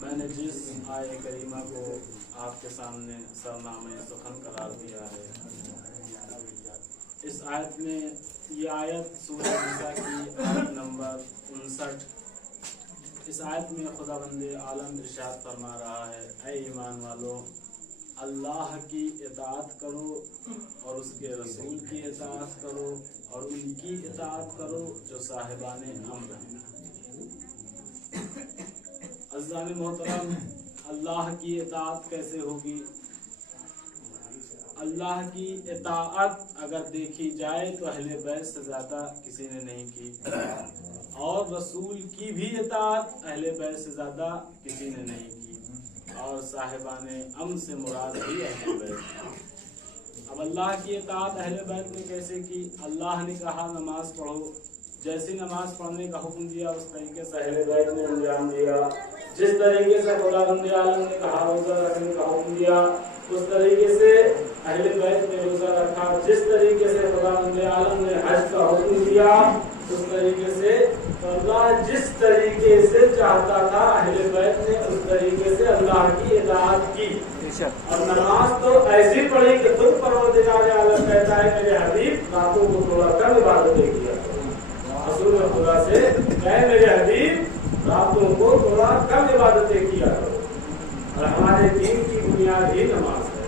میں نے جس آیہ کریمہ کو آپ کے سامنے سرنامہ سخن قرار دیا ہے، اس آیت میں یہ آیت سورہ نساء کی آیت نمبر 59، اس آیت میں خداوند عالم ارشاد فرما رہا ہے، اے ایمان والو، اللہ کی اطاعت کرو اور اس کے رسول کی اطاعت کرو اور ان کی اطاعت کرو جو صاحبان امر ہیں۔ عزیزان محترم، اللہ کی اطاعت کیسے ہوگی؟ اللہ کی اطاعت اگر دیکھی جائے تو اہل بیت سے زیادہ کسی نے نہیں کی، اور رسول کی بھی اطاعت اہل بیت سے زیادہ کسی نے نہیں کی، اور صاحبان امر سے مراد بھی اہل بیت۔ اب اللہ کی اطاعت اہل بیت نے کیسے کی؟ اللہ نے کہا نماز پڑھو، جیسی نماز پڑھنے کا حکم دیا اس طریقے سے اہل بیت نے انجام دیا۔ جس طریقے سے خداوند عالم نے کہا روزہ رکھنے کا حکم دیا اس طریقے سے اہل بیت نے روزہ رکھا۔ جس طریقے سے خداوند عالم نے حج کا حکم دیا اس طریقے سے اللہ جس طریقے سے چاہتا تھا اہل بیت نے اس طریقے سے اللہ کی اطاعت کی۔ اور نماز تو ایسی پڑھی کہ خود پروردگار عالم کہتا ہے میرے حبیب راتوں کو تھوڑا کم عبادتیں کیا کرو۔ رسول خدا سے کہے میرے حبیب راتوں کو تھوڑا کم عبادتیں کیا کرو۔ اور ہمارے دین کی بنیاد ہی نماز ہے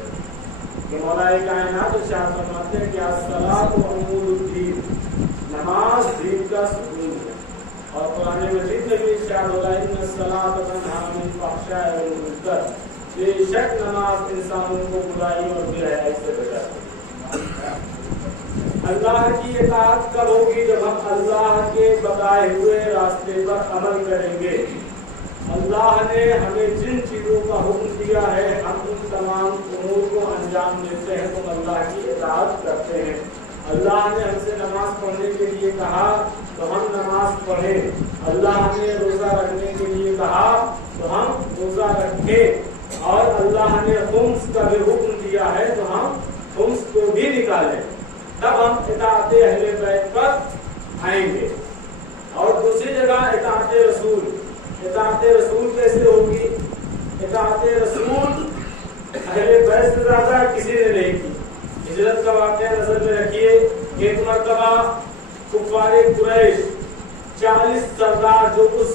کہ مولا کائنات ارشاد فرماتے ہیں کہ الصلاۃ عمود الدین، نماز دین کا ستون ہے۔ اور قرآن مجید میں بھی ارشاد ہو رہا ہے ان الصلاۃ تنہی عن الفحشاء والمنکر، بے شک نماز انسانوں کو برائی اور بے حیائی سے بچاتی ہے۔ اللہ کی اطاعت کب ہوگی؟ جب ہم اللہ کے بتائے ہوئے راستے پر عمل کریں گے۔ اللہ نے ہمیں جن چیزوں کا حکم دیا ہے ہم ان تمام امور کو انجام دیتے ہیں تو اللہ کی اطاعت کرتے ہیں۔ اللہ نے ہم سے نماز پڑھنے کے لیے کہا تو ہم نماز پڑھیں، اللہ نے روزہ رکھنے کے لیے کہا تو ہم روزہ رکھیں، اور اللہ نے خمس کا بھی حکم دیا ہے تو ہم خمس کو بھی نکالیں، تب ہم اطاعت اہل بیت پر آئیں گے۔ اور دوسری جگہ اطاعت رسول، اطاعت رسول کیسے ہوگی؟ اطاعت رسول اہل بیت سے زیادہ کسی نے نہیں کی۔ ہجرت کا واقعہ نظر میں رکھیے، ایک مرتبہ کفار قریش 40 سردار جو اس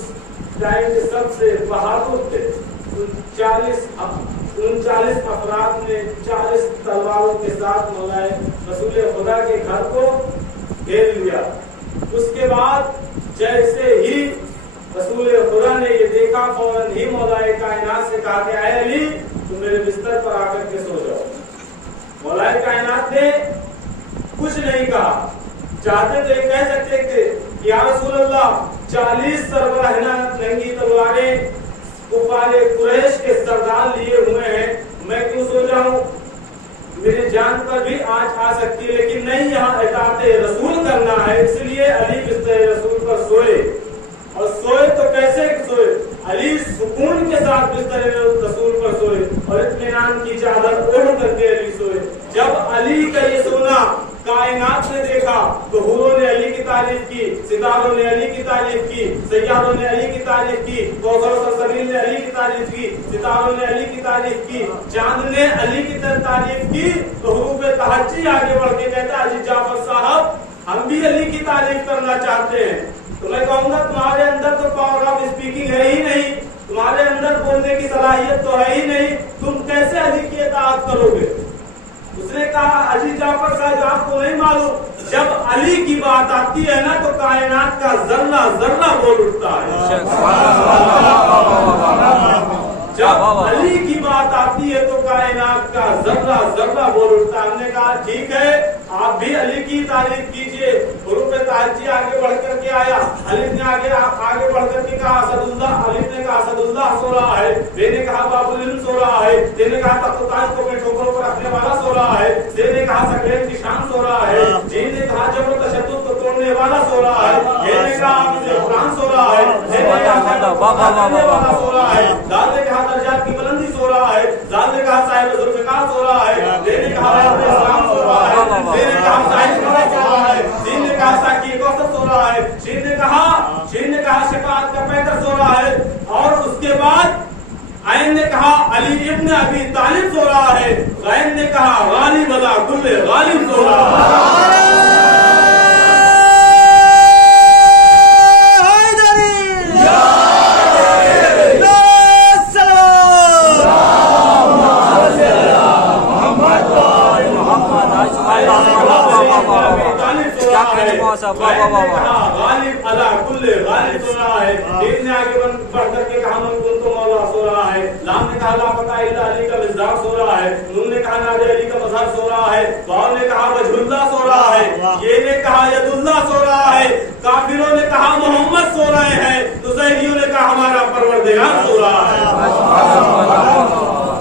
ٹائم کے سب سے بہادر تھے، ان 40 افراد نے 40 تلواروں کے ساتھ مولا رسول خدا کے گھر کو گھیر لیا۔ اس کے بعد جیسے ہی رسول خدا نے یہ دیکھا فوراً ہی مولا کائنات سے کہا کہ اے علی تم میرے بستر پر آ کر کے سو جاؤ۔ مولا کائنات نے کچھ نہیں کہا، چاہتے تو یہ کہہ سکتے تھے یا رسول اللہ 40 سربراہ ننگی تلواریں کفار قریش کے سردار لیے ہوئے ہیں، میں کیوں سو جاؤں؟ میری جان پر بھی آنچ آ سکتی ہے، لیکن نہیں، یہاں اطاعت رسول کرنا ہے، اس لیے علی بستر رسول پر سوئے۔ اور سوئے تو کیسے سوئے؟ علی سکون کے ساتھ بستر رسول پر سوئے اور اطمینان کی چادر اوڑھ کر کے علی سوئے. جب علی کا یہ سونا کائنات نے دیکھا تو حوروں نے علی کی تعریف کی، ستاروں نے علی کی تعریف کی، سیاروں نے علی کی تعریف کی، کوثر و سلسبیل نے علی کی تعریف کی، ستاروں نے علی کی تعریف کی، چاند نے علی کی تعریف کی. تو حروف تہجی آگے بڑھ کے کہتا علی جعفر صاحب ہم بھی علی کی تعریف کرنا چاہتے ہیں. تو میں کہوں گا تمہارے اندر تو پاور آف اسپیکنگ ہے ہی نہیں، تمہارے اندر بولنے کی صلاحیت تو ہے ہی نہیں، تم کیسے علی کی اطاعت کرو گے؟ اس نے کہا علی جعفر صاحب آپ کو نہیں معلوم، جب علی کی بات آتی ہے نا تو کائنات کا ذرہ ذرہ بول اٹھتا ہے. جب علی کی بات آتی ہے تو کائنات کا ذرہ ذرہ بول اٹھتا ہے. ہم نے کہا ٹھیک ہے آپ بھی علی کی تعریف کیجئے. حروف تہجی آگے بڑھ کر کے آیا، الف نے آگے بڑھ کر کے کہا اسد اللہ، الف نے کہا اسد اللہ سو رہا ہے، بے نے کہا باب العلم سو رہا ہے، تے نے کہا تخت و تاج کو اپنے ٹھوکروں پر رکھنے والا سو رہا ہے، سے نے کہا سکرین کی شان سو رہا ہے، جی نے کہا جبر و تشدد کو توڑنے والا سو رہا ہے، یہ نے کہا حافظ قرآن سو رہا ہے، سے نے کہا کرنے والا سو رہا ہے، دال نے کہا درجات کی بلندی سو رہا ہے، زال نے کہا صاحب ذوالفقار سو رہا ہے، دے نے کہا اسلام سو رہا ہے، سے نے کہا صاحب سو رہا ہے، سین نے کہا ساکی کوثر سو رہا ہے، شین نے کہا شفاعت کا پیکر سو رہا ہے، اور اس کے بعد عین نے کہا علی ابن ابی طالب سو رہا ہے، غین نے کہا غالب علی کل غالب سو رہا ہے. غالب علی کل غالب سو رہا ہے. ایک نے آگے بڑھ کر کے کہا من کن تو مولا سو رہا ہے. لام نے کہا لا فتح الا علی کا مزدار سو رہا ہے. نون نے کہا ناد علی کا مظہر سو رہا ہے. واو نے کہا وجہ اللہ سو رہا ہے. یہ نے کہا ید اللہ سو رہا ہے. کافروں نے کہا محمد سو رہے ہیں. نصیریوں نے کہا ہمارا پروردگار سو رہا ہے.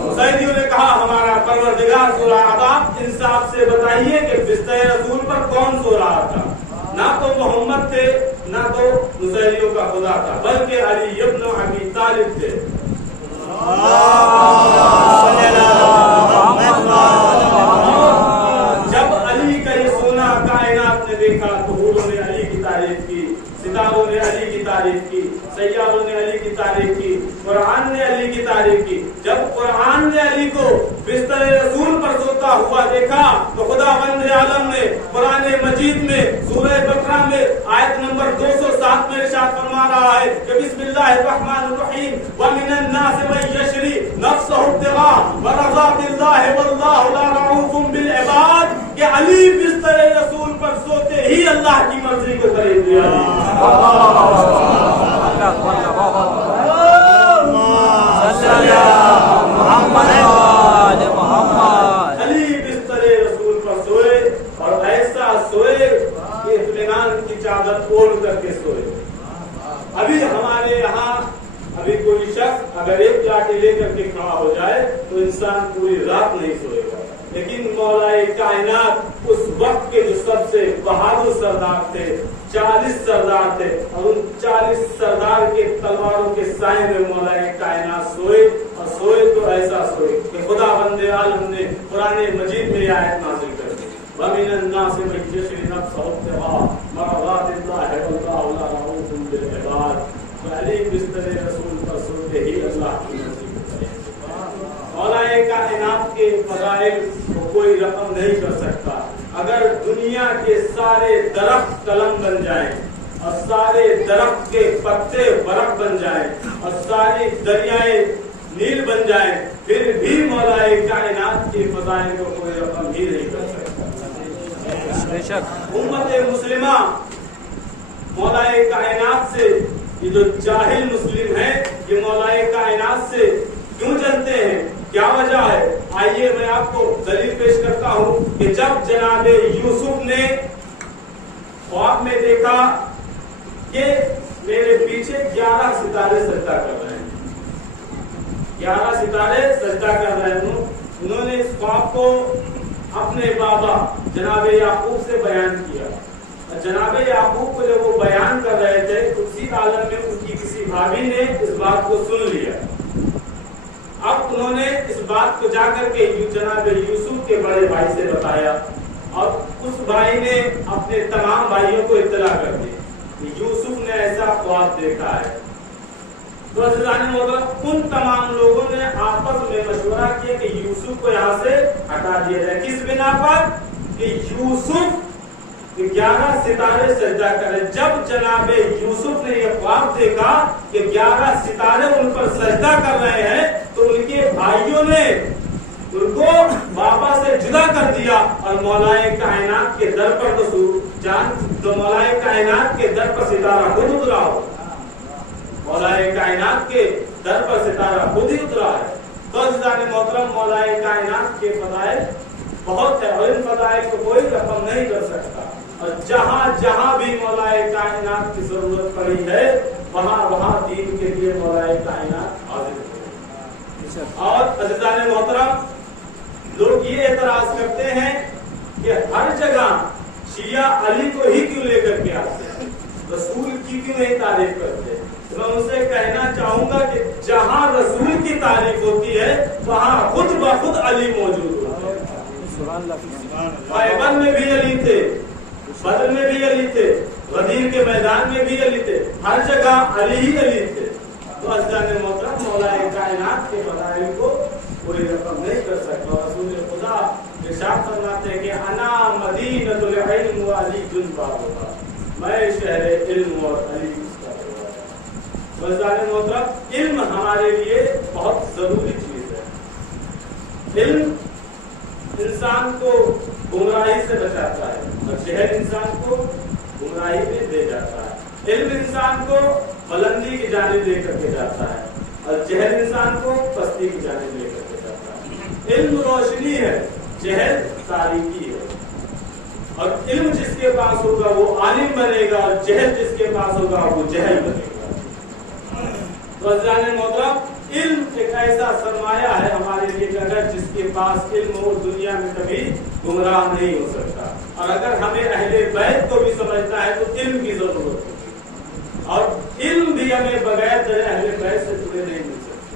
نصیریوں نے کہا ہمارا پروردگار سو رہا ہے. اب آپ انصاف سے بتائیے کہ بستر رسول پر کون سو رہا تھا؟ نہ تو محمد تھے نہ تو نصیریوں کا خدا تھا، بلکہ علی ابن ابی طالب تھے. جب علی کا یہ سونا کائنات نے دیکھا تو حوروں نے علی کی تعریف کی، ستاروں نے علی کی تعریف کی، سیاروں نے علی کی تعریف کی، قرآن نے علی کی تعریف کی. جب قرآن نے علی کو بستر رسول پر سوتا ہوا دیکھا تو خدا بند عالم نے قرآن مجید میں سورہ بقرہ میں آیت نمبر 207 میں ارشاد فرما رہا ہے کہ بسم اللہ الرحمن الرحیم وَمِنَ النَّاسِ مَن يَشْرِي نَفْسَهُ ابْتِغَاءَ مَرْضَاتِ اللَّهِ وَاللَّهُ لَرَءُوفٌ بِالْعِبَادِ کہ علی بستر رسول پر سوتے ہی اللہ کی مرضی کو خرید لیا. علی بستر رسول پر سوئے اور ایسا سوئے کہ اطمینان کی چادر اوڑھ کر کے سوئے. ابھی ہمارے یہاں ابھی کوئی شخص اگر ایک لاٹھی لے کر کے کھڑا ہو جائے تو انسان پوری رات نہیں سوئے گا، لیکن مولا کائنات اس وقت کے جو سب سے بہادر سردار تھے 40 سردار تھے، اور ان 40 سردار کے تلواروں کے سائے میں مولا کائنات سوئے، اور سوئے تو ایسا سوئے کہ خدا بند عالم نے قرآن مجید میں یہ آیت نازل کر دی وَمِنَ النَّاسِ مَن يَشْرِي نَفْسَهُ ابْتِغَاءَ مَرْضَاتِ اللَّهِ وَاللَّهُ لَرَءُوفٌ بِالْعِبَادِ. علی بستر رسول پر سوتے ہی اللہ کی مرضی کو کرے. مولا کائنات کے فضائل کو کوئی رقم نہیں کر سکتا. اگر دنیا کے سارے درخت قلم بن جائیں اور سارے درخت کے پتے ورق بن جائیں اور ساری دریائیں نیل بن جائیں پھر بھی مولا کائنات کی فضائل کو کوئی رقم ہی نہیں کر سکتا. امت مسلمہ مولا کائنات سے یہ جو جاہل مسلم ہیں یہ مولا کائنات سے کیوں جلتے ہیں؟ کیا وجہ ہے؟ آئیے میں آپ کو دلیل پیش کرتا ہوں کہ جب جناب یوسف نے خواب میں دیکھا کہ میرے پیچھے 11 ستارے سجدہ کر رہے ہیں، 11 ستارے سجدہ کر رہے ہیں، انہوں نے اس خواب کو اپنے بابا جناب یعقوب سے بیان کیا जनाब याकूब को जब वो बयान कर रहे थे उसी आलम में उनकी किसी भाभी ने इस बात को सुन लिया। अब उन्होंने इस बात को जाकर के जनाब यूसुफ के बड़े भाई से बताया और उस भाई ने अपने तमाम भाइयों को इत्तला कर दी यूसुफ ने ऐसा ख्वाब देखा है। तो उन तमाम लोगों ने आपस में मशवरा किया कि यूसुफ को यहाँ से हटा दिया जाए। किस बिना पर कि यूसुफ 11 सितारे सजदा करें। जब जनाब यूसुफ ने यह ख्वाब देखा कि 11 सितारे उन पर सजदा कर रहे हैं तो उनके भाइयों ने उनको बाबा से जुदा कर दिया और मौलाए कायनात के दर पर तो मौलाए कायनात के दर पर सितारा खुद उतरा हो। मौलाए कायनात के दर पर सितारा खुद ही उतरा है। तो मोहतरम मौलाए कायनात के फदाइल बहुत है और इन फदाइल को कोई रकम नहीं कर सकता। और जहाँ जहाँ भी मौलाए कायनात की जरूरत पड़ी है वहाँ वहाँ दीन के लिए मौलाए कायनात हाजिर है। और अज़ीज़ान मोहतरम लोग ये एतराज करते हैं कि हर जगह शिया अली को ही क्यों लेकर के आते हैं, रसूल की क्यों नहीं तारीफ करते। मैं उनसे कहना चाहूंगा कि जहाँ रसूल की तारीफ होती है वहाँ खुद ब खुद अली मौजूद होते हैं। खैबर में भी अली थे, बदर में भी अली थे, गदीर के मैदान में भी अली थे, हर जगह अली ही अली थे। तो अज़ीज़ान मोहतरम मौलाए कायनात के फज़ाइल को कोई रकम नहीं कर सकता। रसूल खुदा इरशाद फरमाते हैं कि अना मदीनतुल इल्म व अली जुनबाबुहा, मैं शहर इल्म और अली उसका दरवाजा। अज़ीज़ान मोहतरम इल्म हमारे लिए बहुत जरूरी चीज है। इल्म इंसान को गुमराही से बचाता है और जहल इंसान को गुमराही में ले जाता है। इल्म इंसान को बुलंदी की जानिब लेकर के जाता है और जहल इंसान को पस्ती की जानिब लेकर के जाता है। इल्म रोशनी है, जहल तारीकी है। और इल्म जिसके पास होगा वो आलिम बनेगा और जहल जिसके पास होगा वो जहल बनेगा। तो अज़ीज़ान मोहतरम इल्म एक ऐसा सरमाया है हमारे लिए कि अगर जिसके पास इल्म हो दुनिया में कभी गुमराह नहीं हो सकता। और अगर हमें अहले बैत को भी समझना है तो इल्म की जरूरत है और इल्म भी हमें बगैर दर अहले बैत से जुड़े नहीं मिल सकते।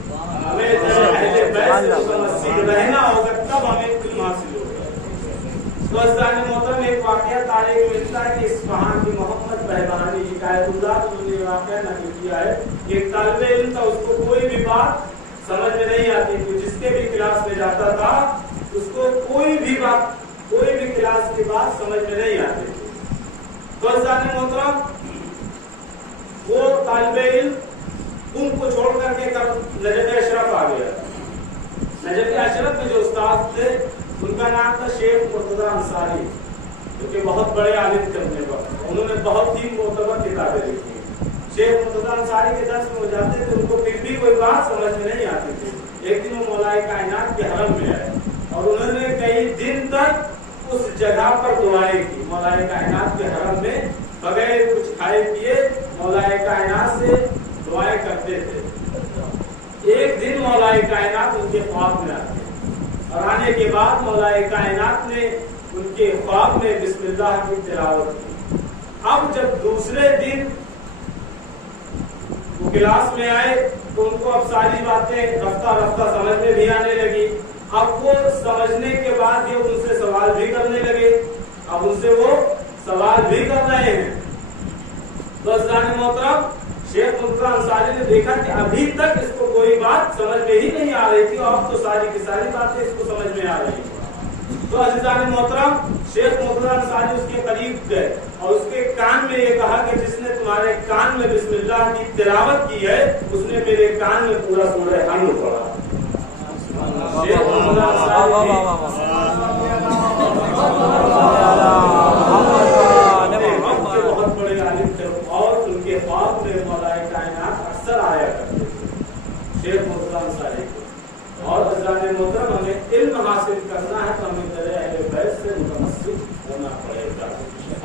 हमें दर अहले बैत से मुतमस्सिक रहना होगा तब हमें इल्म हासिल होगा। तो अज़ीज़ान मोहतरम एक वाक़या तारीख में मिलता है कि इस्फहान की मोहम्मद बहबानी हिकायतुल्लाह ने वाक़या नक़ल किया है। एक तालिबे इल्म था, उसको कोई भी बात समझ में नहीं आती थी। जिसके भी क्लास में जाता था उसको कोई भी क्लास की बात समझ में नहीं आती थी। तो अज़ीज़ान मोहतरम वो तालिबे इल्म उनको छोड़ करके नजफ़ अशरफ आ गया। नजफ़ अशरफ में जो उस्ताद थे उनका नाम था शेख मुर्तज़ा अंसारी, जो कि बहुत बड़े आलिम थे अपने वक्त। उन्होंने बहुत ही मोतबर किताबें लिखी। शेख मुर्तज़ा अंसारी के दर्स में हो जाते थे, उनको फिर भी कोई बात समझ में नहीं आती थी। एक दिन वो मौलाए कायनात के हरम में आए और उन्होंने कई दिन तक उस जगह पर दुआएं की। मौलाए कायनात के हरम में बगैर कुछ खाए पिए मौलाए कायनात से दुआएं करते थे। एक दिन मौलाए कायनात उनके ख्वाब में आते और आने के बाद मौलाए कायनात ने उनके ख्वाब में बिस्मिल्लाह की तिलावत की। अब जब दूसरे दिन वो क्लास में आए तो उनको अब सारी बातें रफ्ता रफ्ता समझ में भी आने लगी। अब वो समझने के बाद ये उनसे सवाल भी करने लगे। अब उनसे वो सवाल भी कर रहे हैं। तो अज़ीज़ान मोहतरम शेख मुर्तज़ा अंसारी ने देखा कि अभी तक इसको कोई बात समझ में ही नहीं आ रही थी और अब तो सारी की सारी बातें इसको समझ में आ रही हैं। तो अज़ीज़ान मोहतरम शेख मुर्तज़ा अंसारी उसके करीब गए और उसके कान में ये कहा कि जिसने तुम्हारे कान में बिस्मिल्लाह की तिलावत की है उसने मेरे कान में पूरा सूरह हमल पढ़ा। शेख मुर्तज़ा अंसारी बहुत बड़े आलिम थे और उनके ख्वाब में मौलाए कायनात अक्सर आया करते थे शेख मुर्तज़ा अंसारी को। और अज़ीज़ान मोहतरम हमें इल्म हासिल करना है तो हमें दर अहले बैत से मुतमस्सिक होना पड़ेगा।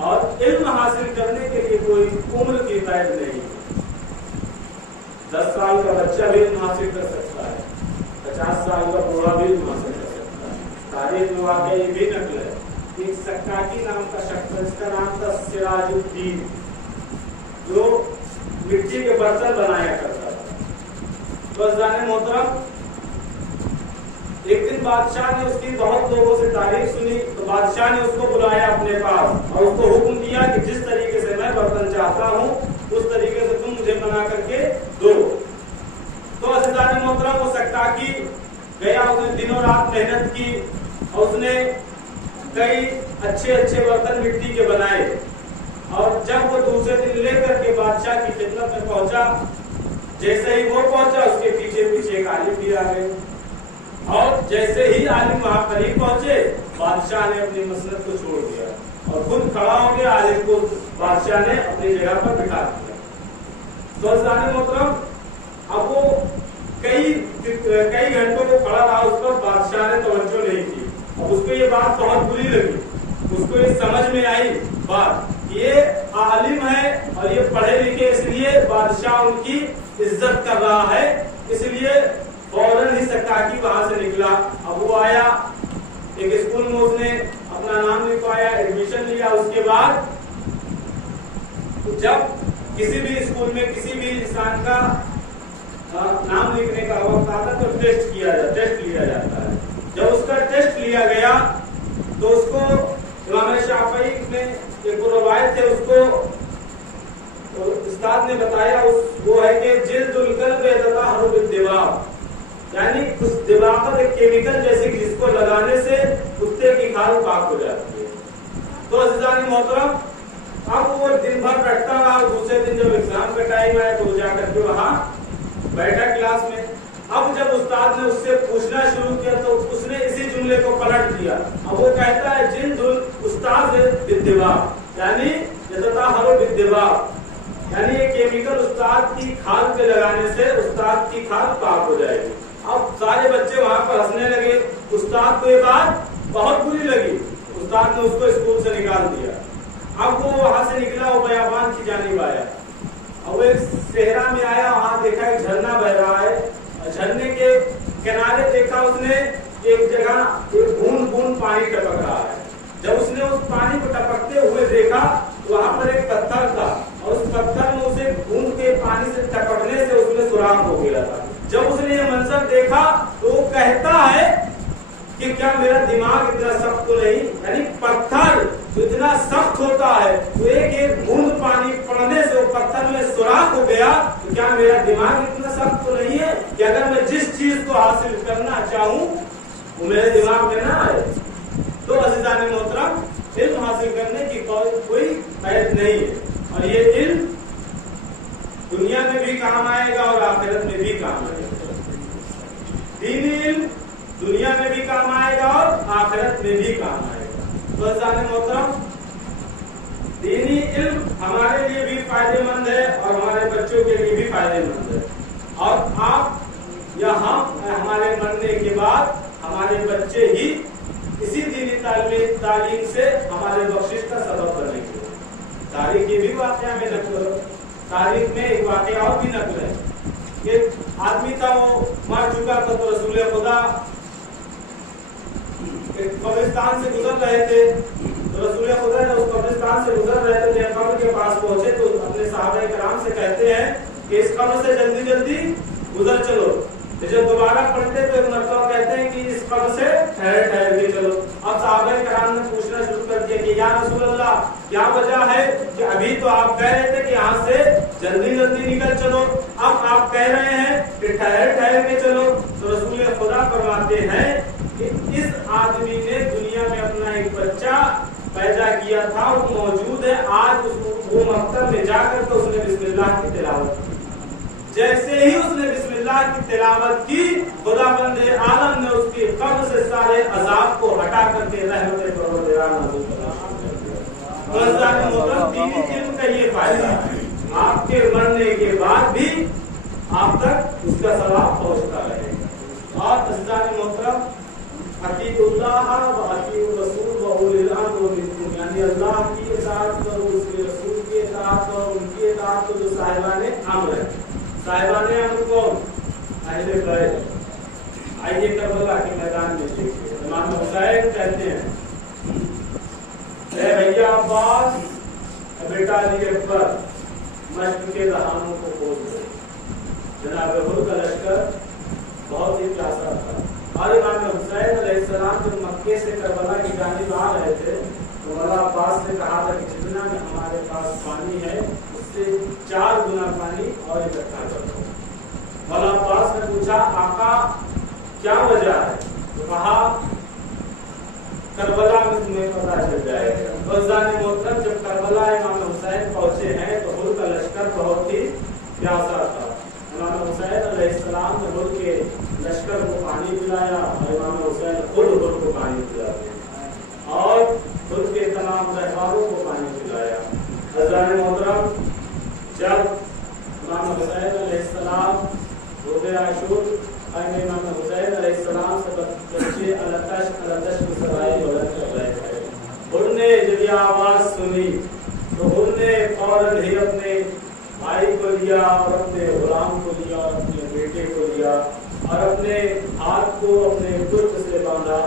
और इल्म हासिल करने के लिए कोई उम्र की कैद नहीं। 10 साल का बच्चा भी इल्म हासिल कर सकता है, 50 साल का बूढ़ा भी इल्म हासिल कर सकता है। तारीख में वाकई ये भी नकल है। 3 सक्काकी नाम का शख्स, इसका नाम था सिराजुद्दीन, जो मिट्टी के बर्तन बनाया करता था। तो अज़ीज़ान मोहतरम, एक दिन बादशाह ने उसकी बहुत लोगों से तारीफ सुनी, तो बादशाह ने उसको बुलाया अपने पास और उसको हुक्म दिया कि जिस तरीके से मैं बर्तन चाहता हूँ उस तरीके से तुम मुझे बना करके दो। तो अज़ीज़ान मोहतरम, वो सक्काकी गया, उसने दिनों रात मेहनत की और उसने कई अच्छे अच्छे बर्तन मिट्टी के बनाए। और जब वो दूसरे दिन लेकर के बादशाह की खिदमत में पहुंचा, जैसे ही वो पहुंचा उसके पीछे पीछे एक आलिम भी आ गए, और जैसे ही आलिम वहां करीब पहुंचे, बादशाह ने अपनी मसनद को छोड़ दिया और खुद खड़ा हो गया। आलिम को बादशाह ने अपनी जगह पर बिठा दिया। तो अज़ीज़ान मोहतरम, अब वो कई घंटों को खड़ा रहा, उस पर बादशाह ने तवज्जो नहीं की। अब उसको ये बात बहुत बुरी लगी, उसको ये समझ में आई बात, ये आलिम है और ये पढ़े लिखे, इसलिए बादशाह उनकी इज्जत कर रहा है, इसलिए फौरन ही सक्काकी वहां से निकला। अब वो आया, एक स्कूल में उसने अपना नाम लिखवाया, एडमिशन लिया। उसके बाद जब किसी भी स्कूल में किसी भी इंसान का नाम लिखने का वक्त आता तो टेस्ट लिया जाता है। जब उसका टेस्ट लिया गया तो उसको इमाम शाफई में एक रवायत है, उसको उस्ताद ने बताया, वो है कि जिल्दुल क़ल्ब यततहहरु बिद्दिमाग़, यानी उस दिमाग पर एक केमिकल जैसे जिसको लगाने से कुत्ते की खाल पाक हो जाती है। तो अज़ीज़ान मोहतरम, अब वो दिन भर बैठता रहा, दूसरे दिन जब एग्जाम का टाइम आया तो जाकर के वहां बैठा क्लास में। अब जब उस्ताद ने उससे पूछना शुरू किया तो उसने इसी जुमले को पलट दिया। अब वो कहता है जिल्दुल उस्ताद बिद्दिमाग़, यानी यततहहरु बिद्दिमाग़, यानी ये केमिकल उस्ताद की खाल पे लगाने से उस्ताद की खाल पाक हो जाएगी। अब सारे बच्चे वहां पर हंसने लगे। उस्ताद को ये बात बहुत बुरी लगी, उस्ताद ने उसको स्कूल से निकाल दिया। अब वो वहां से निकला, वो बयाबान की जानिब आया। अब वो एक सेहरा में आया, वहां देखा एक झरना बह रहा है। झरने के किनारे देखा उसने एक जगह एक बूंद बूंद पानी टपक रहा है। जब उसने उस पानी को टपकते हुए देखा, वहां पर एक पत्थर था और उस पत्थर में उसे बूंद के पानी से टपकने से उसमें सुराख हो गया था। जब उसने ये मंजर देखा तो वो कहता है कि क्या मेरा दिमाग इतना सख्त तो नहीं, यानी पत्थर जो इतना सख्त होता है तो एक बूंद पानी पड़ने से वो पत्थर में सुराख हो गया, तो क्या मेरा दिमाग इतना सख्त तो नहीं है कि अगर मैं जिस चीज को हासिल करना चाहूं वो मेरे दिमाग में ना आए। तो अज़ीज़ान मोहतरम, इल्म हासिल करने की कोई कैद नहीं है, और ये इल्म दुनिया में भी काम आएगा और आखिरत में भी काम आएगा। दीनी इल्म दुनिया में भी काम आएगा और आखिरत में भी काम आएगा। तो अज़ीज़ान मोहतरम, दीनी इल्म हमारे लिए भी फायदेमंद है और हमारे बच्चों के लिए भी फायदेमंद है, और आप या हम हमारे मरने के बाद हमारे बच्चे ही इसी दीनी तालीम से हमारे बख्शिश का सबब बनेंगे। तारीख ये भी वाक़या में नकल, तारीख में एक वाक़या और भी नकल है। एक आदमी था, वो मर चुका था, तो रसूल खुदा एक कब्रिस्तान से गुजर रहे थे। तो रसूल खुदा जब उस कब्रिस्तान से गुजर रहे थे, जब कब्र के पास पहुंचे तो अपने सहाबा किराम से कहते हैं कि इस कब्र से जल्दी जल्दी गुजर चलो। जब दोबारा पढ़ते तो एक मरतबा कहते हैं कि इस कब्र से ठहर ठहर के चलो। अब सहाबा किराम ने पूछना शुरू कर दिया कि या रसूल अल्लाह, क्या वजह है कि अभी तो आप कह रहे थे कि यहाँ से जल्दी जल्दी निकल चलो, अब आप कह रहे हैं कि ठहर ठहर के चलो। तो रसूल खुदा फरमाते हैं कि इस आदमी ने दुनिया में अपना एक बच्चा पैदा किया था, वो मौजूद है आज, वो मकतब में जाकर के उसने बिस्मिल्लाह की तिलावत की। जैसे ही उसने बिस्मिल्लाह की तिलावत की, खुदाबंद आलम ने उसकी कब्र से सारे अजाब को हटा करके रहमत परवरदिगार नाज़िल फरमा। दीनी इल्म का ये फायदा है, आपके मरने के बाद भी आप तक उसका सवाब पहुंचता रहेगा। और अज़ीज़ान मोहतरम, अतीउल्लाह व अतीउर रसूल व उलिल अम्र मिनकुम, यानी अल्लाह की इताअत करो, उसके रसूल की इताअत करो, उनकी इताअत करो जो साहिबाने अम्र है। साहिबाने अम्र कौन? अहले बैत। आइए करबला के मैदान में देखिए, इमाम हुसैन कहते हैं भैया अब्बास, बेटा अली अकबर मश्क के दहानों को खोल दो। जनाब हुर का लश्कर बहुत ही प्यासा था और इमाम हुसैन अलैहिस्सलाम जब मक्के से करबला की जानिब आ रहे थे तो मौला अब्बास ने कहा था कि जितना हमारे पास पानी है उससे 4 गुना पानी और इकट्ठा कर दो। मौला अब्बास ने पूछा, आका क्या वजह है? तो कहा, करबला में तुम्हें पता चल जाएगा। मोहतरम, जब करबला इमाम हुसैन पहुंचे हैं तो हुर का लश्कर बहुत ही प्यासा था। इमाम हुसैन अलैहिस्सलाम ने हुर के लश्कर को पानी पिलाया और इमाम हुसैन खुद हुर को पानी पिलाते और हुर के तमाम रहबारों को पानी पिलाया। हज़रात मोहतरम, जब इमाम हुसैन अलैहिस्सलाम रोज़े आशूर इमाम हुसैन अलैहिस्सलाम से बच्चे अलतश की सवाई बुलंद कर रहे थे, हुर ने जब ये आवाज सुनी तो हुर ने फौरन ही अपने भाई को लिया और अपने गुलाम को लिया और अपने बेटे को लिया और अपने हाथ को अपने कुर्ब से बांधा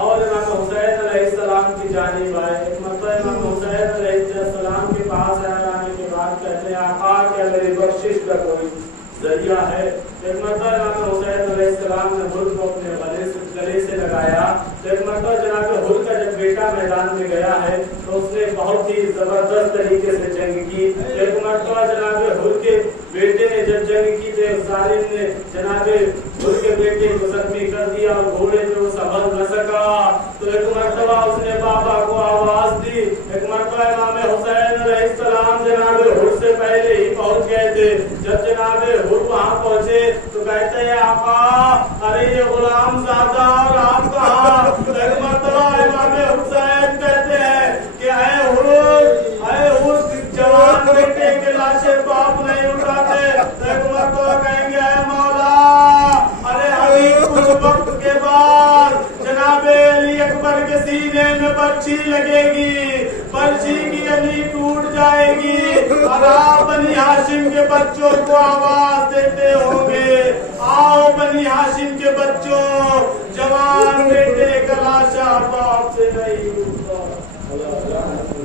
और इमाम हुसैन अलैहिस्सलाम की जानिब आए। एक मरतबा इमाम हुसैन अलैहिस्सलाम के पास आने के बाद कहते हैं, आका क्या मेरी बख्शिश का कोई जरिया है? एक मरतबा इमाम हुसैन अलैहिस्सलाम ने हुर को अपने गले से लगाया। एक मरतबा जनाब हुर का जब बेटा मैदान में गया है तो उसने बहुत ही जबरदस्त तरीके से जंग की। एक मरतबा जनाब हुर के बेटे ने जब जंग की तो जालिम ने जनाब हुर के बेटे को जख्मी कर दिया और घोड़े पे वो संभल न सका। तो एक मरतबा उसने बाबा को आवाज दी। एक मरतबा इमाम हुसैन अलैहिस्सलाम जनाब हुर से पहले ही पहुंच गए थे। जब जनाब हुर वहां पहुंचे तो कहते हैं, आका अरे ये गुलाम ज़ादा और आप कहाँ? एक मरतबा इमाम हुसैन कहते हैं कि ऐ हुर जवान बेटे के लाशें तो आप नहीं उठाते। एक मरतबा कहेंगे, ऐ मौला, अरे अभी कुछ वक्त के बाद जनाबे अली अकबर के सीने में पर्ची लगेगी, पर्ची की अली टूट जाएगी और आप बनी हाशिम के बच्चों को आवाज देते होंगे, आओ बनी हाशिम के बच्चों, जवान बेटे का लाशा बाप से नहीं उठता।